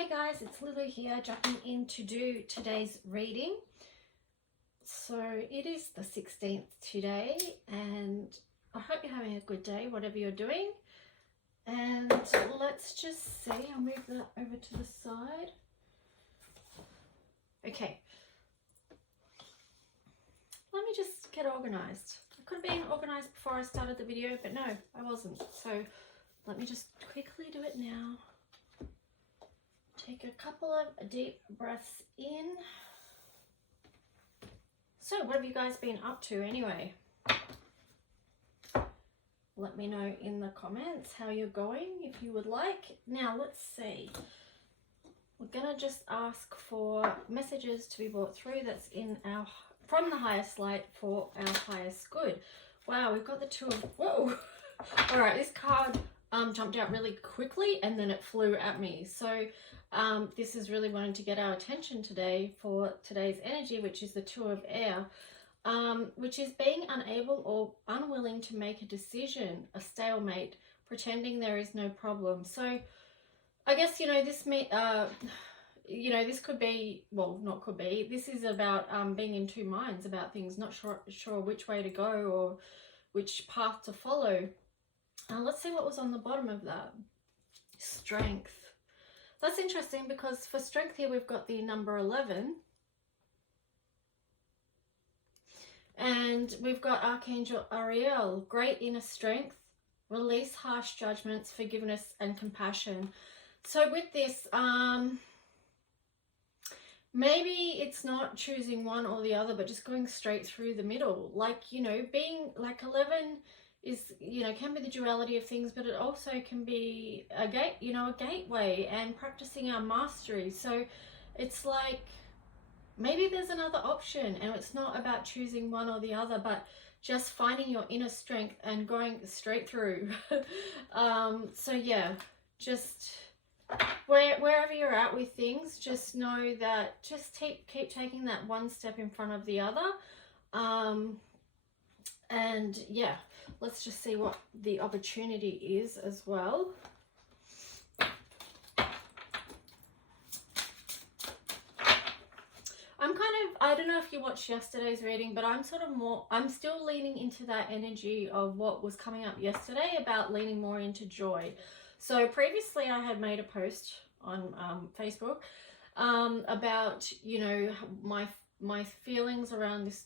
Hey guys, it's Lily here, jumping in to do today's reading. So it is the 16th today, and I hope you're having a good day, whatever you're doing. And let's just see, I'll move that over to the side. Okay. Let me just get organized. I could have been organized before I started the video, but no, I wasn't. So let me just quickly do it now. Take a couple of deep breaths in. So what have you guys been up to anyway? Let me know in the comments how you're going if you would like. Now let's see. We're gonna just ask for messages to be brought through that's in our from the highest light for our highest good. Wow, we've got the two of whoa. All right, this card jumped out really quickly and then it flew at me. So this is really wanting to get our attention today for today's energy, which is the Two of Air, which is being unable or unwilling to make a decision, a stalemate, pretending there is no problem. So I guess, this could be, well, not could be, this is about being in two minds about things, not sure which way to go or which path to follow. Let's see what was on the bottom of that. Strength. That's interesting because for strength here we've got the number 11. And we've got Archangel Ariel, great inner strength, release harsh judgments, forgiveness and compassion. So with this, maybe it's not choosing one or the other, but just going straight through the middle. Like, being like 11 is, can be the duality of things, but it also can be a gateway and practicing our mastery. So it's like maybe there's another option, and it's not about choosing one or the other, but just finding your inner strength and going straight through. So yeah, just wherever you're at with things, just know that just keep taking that one step in front of the other. And yeah, let's just see what the opportunity is as well. I don't know if you watched yesterday's reading, but I'm still leaning into that energy of what was coming up yesterday about leaning more into joy. So previously I had made a post on Facebook about, my feelings around this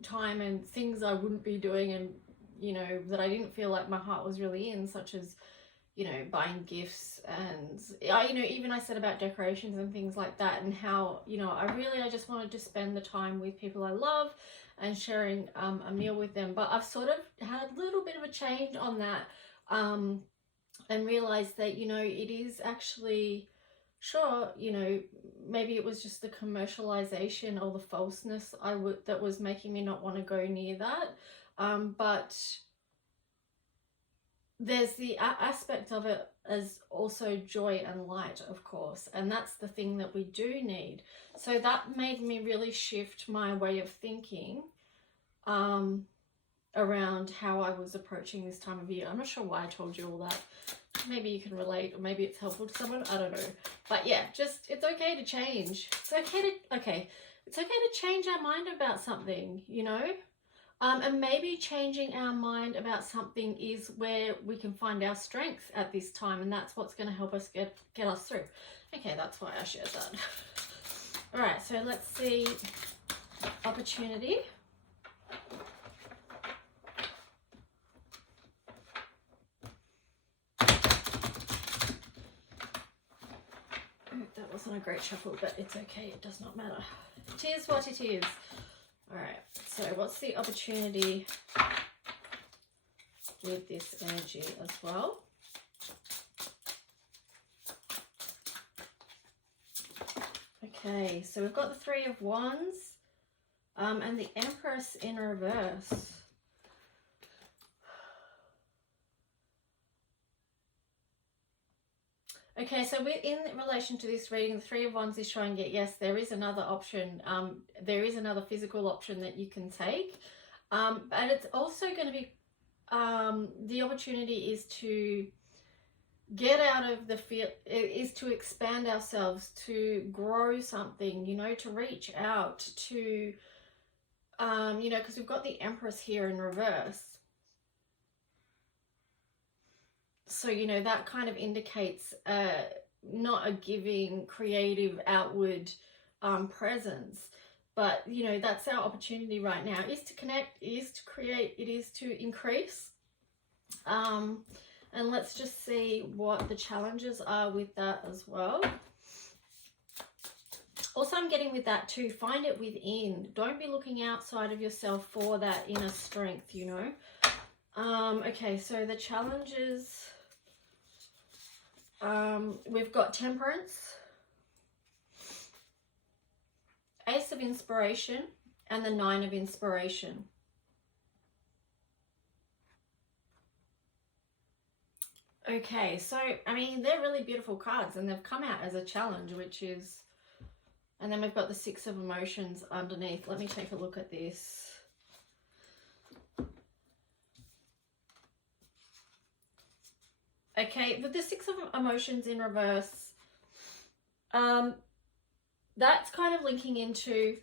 time and things I wouldn't be doing, and that I didn't feel like my heart was really in, such as buying gifts, and even I said about decorations and things like that, and how I just wanted to spend the time with people I love and sharing a meal with them. But I've sort of had a little bit of a change on that, and realized that it is actually maybe it was just the commercialization or the falseness that was making me not want to go near that, but there's the aspect of it as also joy and light, of course, and that's the thing that we do need. So that made me really shift my way of thinking around how I was approaching this time of year. I'm not sure why I told you all that. Maybe you can relate, or maybe it's helpful to someone, I don't know. But yeah, it's okay to change. It's okay to change our mind about something, and maybe changing our mind about something is where we can find our strength at this time, and that's what's going to help us get us through. Okay, that's why I shared that. All right, so let's see opportunity. That wasn't a great shuffle, but it's okay, it does not matter. It is what it is. Alright, so what's the opportunity with this energy as well? Okay, so we've got the Three of Wands and the Empress in reverse. Okay, so we're in relation to this reading, the Three of Wands is showing that yes, there is another option. There is another physical option that you can take. But it's also going to be, the opportunity is to get out of the fear, is to expand ourselves, to grow something, you know, to reach out, to, you know, because we've got the Empress here in reverse. So, you know, that kind of indicates not a giving, creative, outward presence. But, you know, that's our opportunity right now, is to connect, is to create, it is to increase. And let's just see what the challenges are with that as well. Also, I'm getting with that too, find it within. Don't be looking outside of yourself for that inner strength, you know. Okay, so the challenges, we've got Temperance, Ace of Inspiration, and the Nine of Inspiration. Okay, so, I mean, they're really beautiful cards, and they've come out as a challenge, which is... And then we've got the Six of Emotions underneath. Let me take a look at this. Okay, with the Six of Emotions in reverse, that's kind of linking into,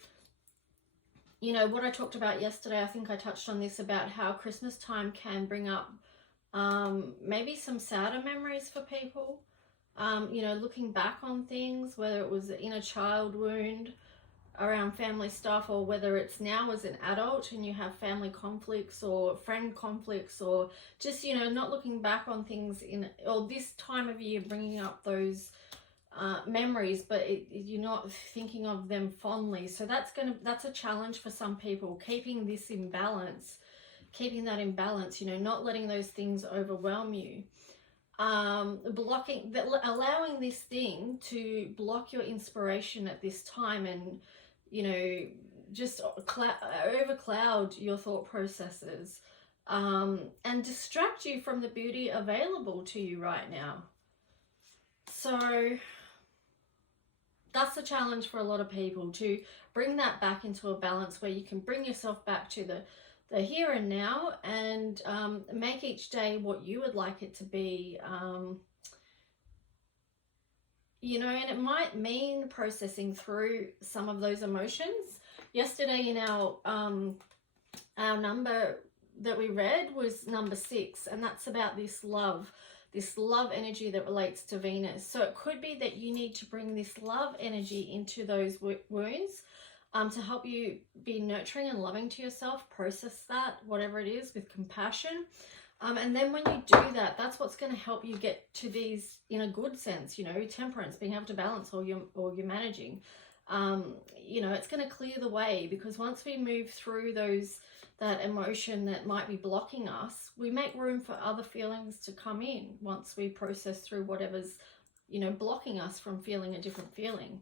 you know, what I talked about yesterday. I think I touched on this, about how Christmas time can bring up maybe some sadder memories for people. You know, looking back on things, whether it was an inner child wound around family stuff, or whether it's now as an adult and you have family conflicts or friend conflicts, or just, you know, not looking back on things in, or this time of year bringing up those memories, but you're not thinking of them fondly. So that's a challenge for some people, keeping this in balance, keeping that in balance, you know, not letting those things overwhelm you. Blocking, allowing this thing to block your inspiration at this time, and, you know, just overcloud your thought processes, and distract you from the beauty available to you right now. So that's the challenge for a lot of people, to bring that back into a balance where you can bring yourself back to the here and now, and make each day what you would like it to be. You know, and it might mean processing through some of those emotions. Yesterday in our number that we read was number 6, and that's about this love energy that relates to Venus. So it could be that you need to bring this love energy into those wounds, to help you be nurturing and loving to yourself, process that, whatever it is, with compassion. And then when you do that, that's what's going to help you get to these, in a good sense, you know, temperance, being able to balance all your managing. You know, it's going to clear the way, because once we move through that emotion that might be blocking us, we make room for other feelings to come in once we process through whatever's, you know, blocking us from feeling a different feeling.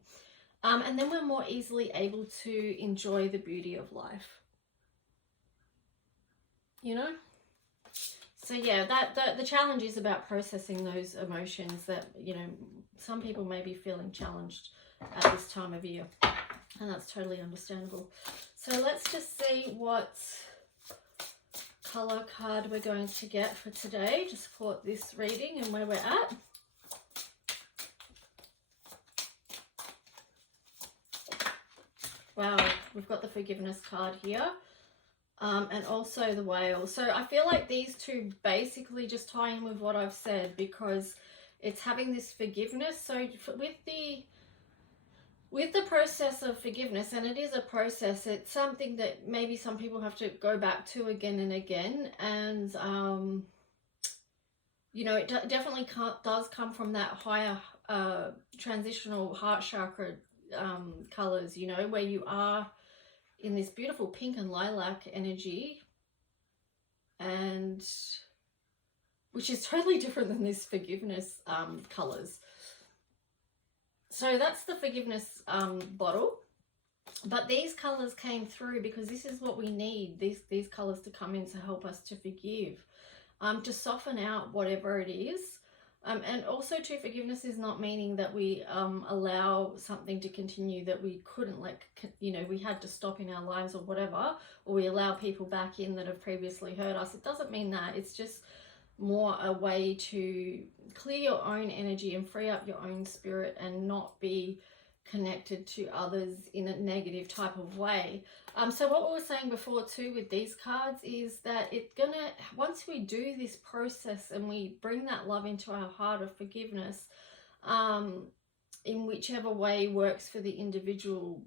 And then we're more easily able to enjoy the beauty of life, you know? So yeah, the challenge is about processing those emotions that, you know, some people may be feeling challenged at this time of year, and that's totally understandable. So let's just see what color card we're going to get for today to support this reading and where we're at. Wow, we've got the Forgiveness card here, and also the Whale. So I feel like these two basically just tie in with what I've said, because it's having this forgiveness. So with the process of forgiveness, and it is a process, it's something that maybe some people have to go back to again and again, and you know, it definitely does come from that higher transitional heart chakra colors, you know, where you are in this beautiful pink and lilac energy, and which is totally different than this forgiveness colors. So that's the forgiveness bottle, but these colors came through because this is what we need, these colors to come in to help us to forgive, to soften out whatever it is. And also too, forgiveness is not meaning that we allow something to continue that we couldn't you know, we had to stop in our lives or whatever, or we allow people back in that have previously hurt us. It doesn't mean that. It's just more a way to clear your own energy and free up your own spirit and not be connected to others in a negative type of way. So what we were saying before too with these cards is that once we do this process and we bring that love into our heart of forgiveness, in whichever way works for the individual,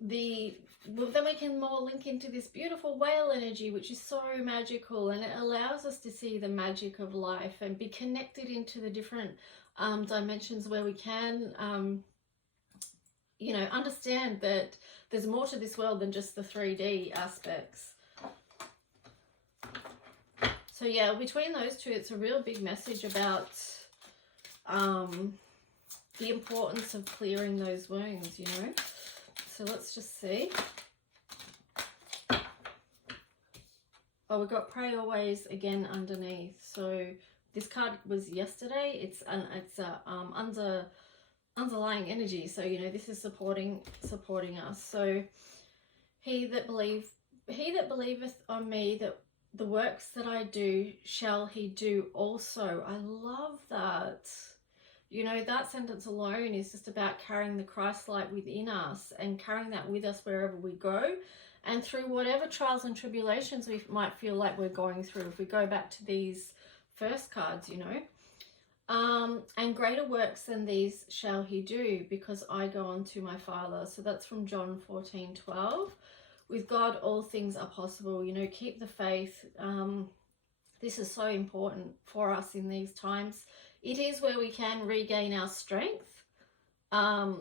then we can more link into this beautiful whale energy, which is so magical, and it allows us to see the magic of life and be connected into the different dimensions where we can understand that there's more to this world than just the 3D aspects. So yeah, between those two, it's a real big message about the importance of clearing those wounds, So let's just see. Oh, we got pray always again underneath. So this card was yesterday. It's underlying energy. So this is supporting us. So he that believeth on me, that the works that I do shall he do also. I love that. That sentence alone is just about carrying the Christ light within us and carrying that with us wherever we go, and through whatever trials and tribulations we might feel like we're going through. If we go back to these first cards, and greater works than these shall he do, because I go on to my Father. So that's from John 14:12. With God, all things are possible. Keep the faith. This is so important for us in these times. It is where we can regain our strength, so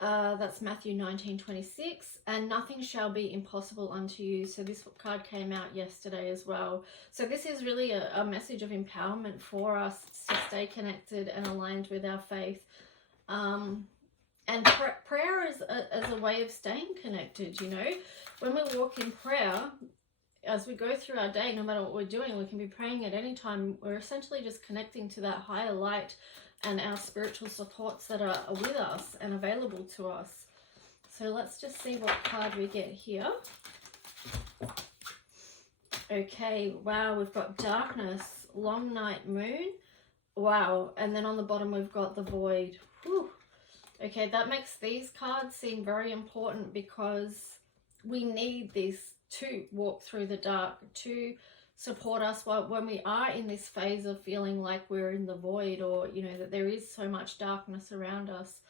that's Matthew 19:26, and nothing shall be impossible unto you. So this card came out yesterday as well. So this is really a message of empowerment for us to stay connected and aligned with our faith. And prayer is as a way of staying connected, When we walk in prayer, as we go through our day, no matter what we're doing, we can be praying at any time. We're essentially just connecting to that higher light and our spiritual supports that are with us and available to us. So let's just see what card we get here. Okay, wow, we've got darkness, long night, moon. Wow, and then on the bottom we've got the void. Whew. Okay, that makes these cards seem very important, because we need this to walk through the dark, to support us when we are in this phase of feeling like we're in the void, or that there is so much darkness around us.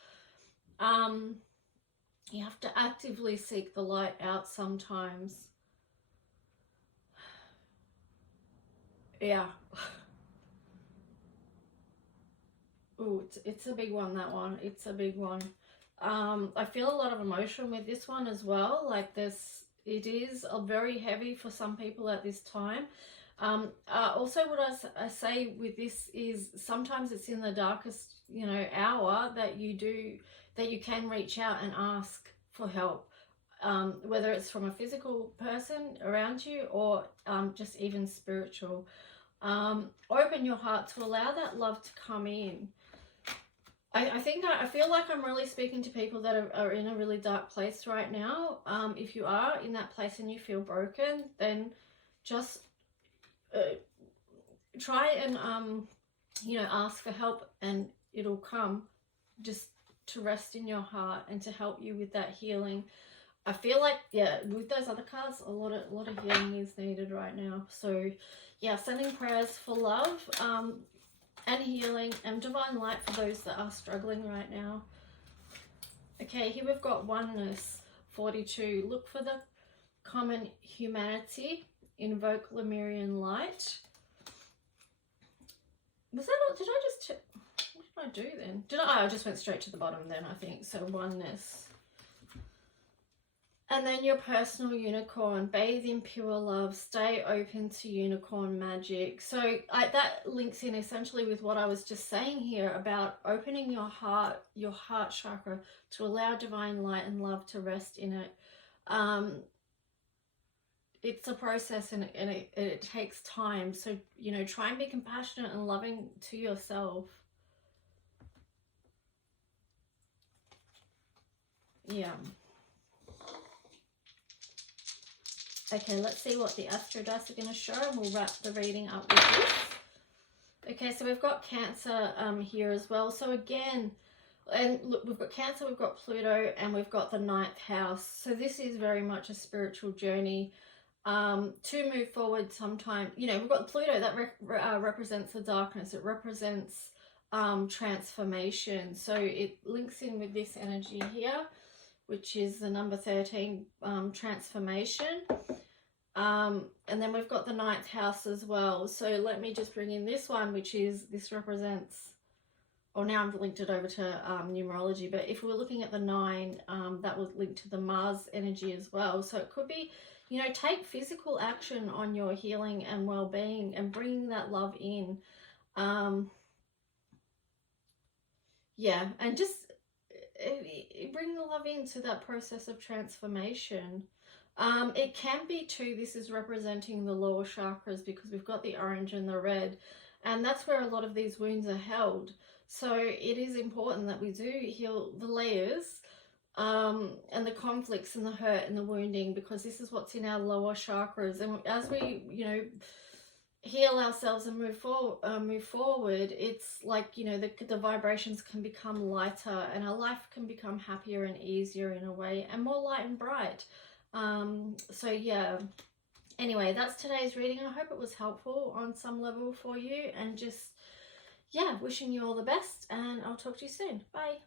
You have to actively seek the light out sometimes. Yeah. Ooh, it's a big one, that one. It's a big one. I feel a lot of emotion with this one as well. Like it is very heavy for some people at this time. Also, what I say with this is sometimes it's in the darkest, hour that you can reach out and ask for help, whether it's from a physical person around you or just even spiritual. Open your heart to allow that love to come in. I feel like I'm really speaking to people that are in a really dark place right now. If you are in that place and you feel broken, then just try and ask for help, and it'll come, just to rest in your heart and to help you with that healing. I feel like, with those other cards, a lot of healing is needed right now. So yeah, sending prayers for love and healing and divine light for those that are struggling right now. Okay, here we've got oneness, 42. Look for the common humanity. Invoke Lemurian light. Was that all? Did I just... What did I do then? I just went straight to the bottom then, I think. So oneness. And then your personal unicorn. Bathe in pure love. Stay open to unicorn magic. So that links in essentially with what I was just saying here about opening your heart chakra, to allow divine light and love to rest in it. It's a process, and it takes time. So, try and be compassionate and loving to yourself. Yeah. Okay, let's see what the Astro Dice are going to show, and we'll wrap the reading up with this. Okay, so we've got Cancer here as well. So again, and look, we've got Cancer, we've got Pluto, and we've got the 9th house. So this is very much a spiritual journey to move forward sometime. You know, we've got Pluto that represents the darkness. It represents transformation. So it links in with this energy here, which is the number 13, transformation. And then we've got the 9th house as well. So let me just bring in this one, which is, this represents, or now I've linked it over to numerology, but if we were looking at the 9, that was linked to the Mars energy as well. So it could be, you know, take physical action on your healing and well-being and bringing that love in. Yeah, and just bring the love into that process of transformation. It can be too, this is representing the lower chakras, because we've got the orange and the red, and that's where a lot of these wounds are held. So it is important that we do heal the layers and the conflicts and the hurt and the wounding, because this is what's in our lower chakras. And as we, you know, heal ourselves and move forward, it's like, you know, the vibrations can become lighter, and our life can become happier and easier in a way, and more light and bright. So yeah, anyway, that's today's reading. I hope it was helpful on some level for you, and just, yeah, wishing you all the best, and I'll talk to you soon. Bye.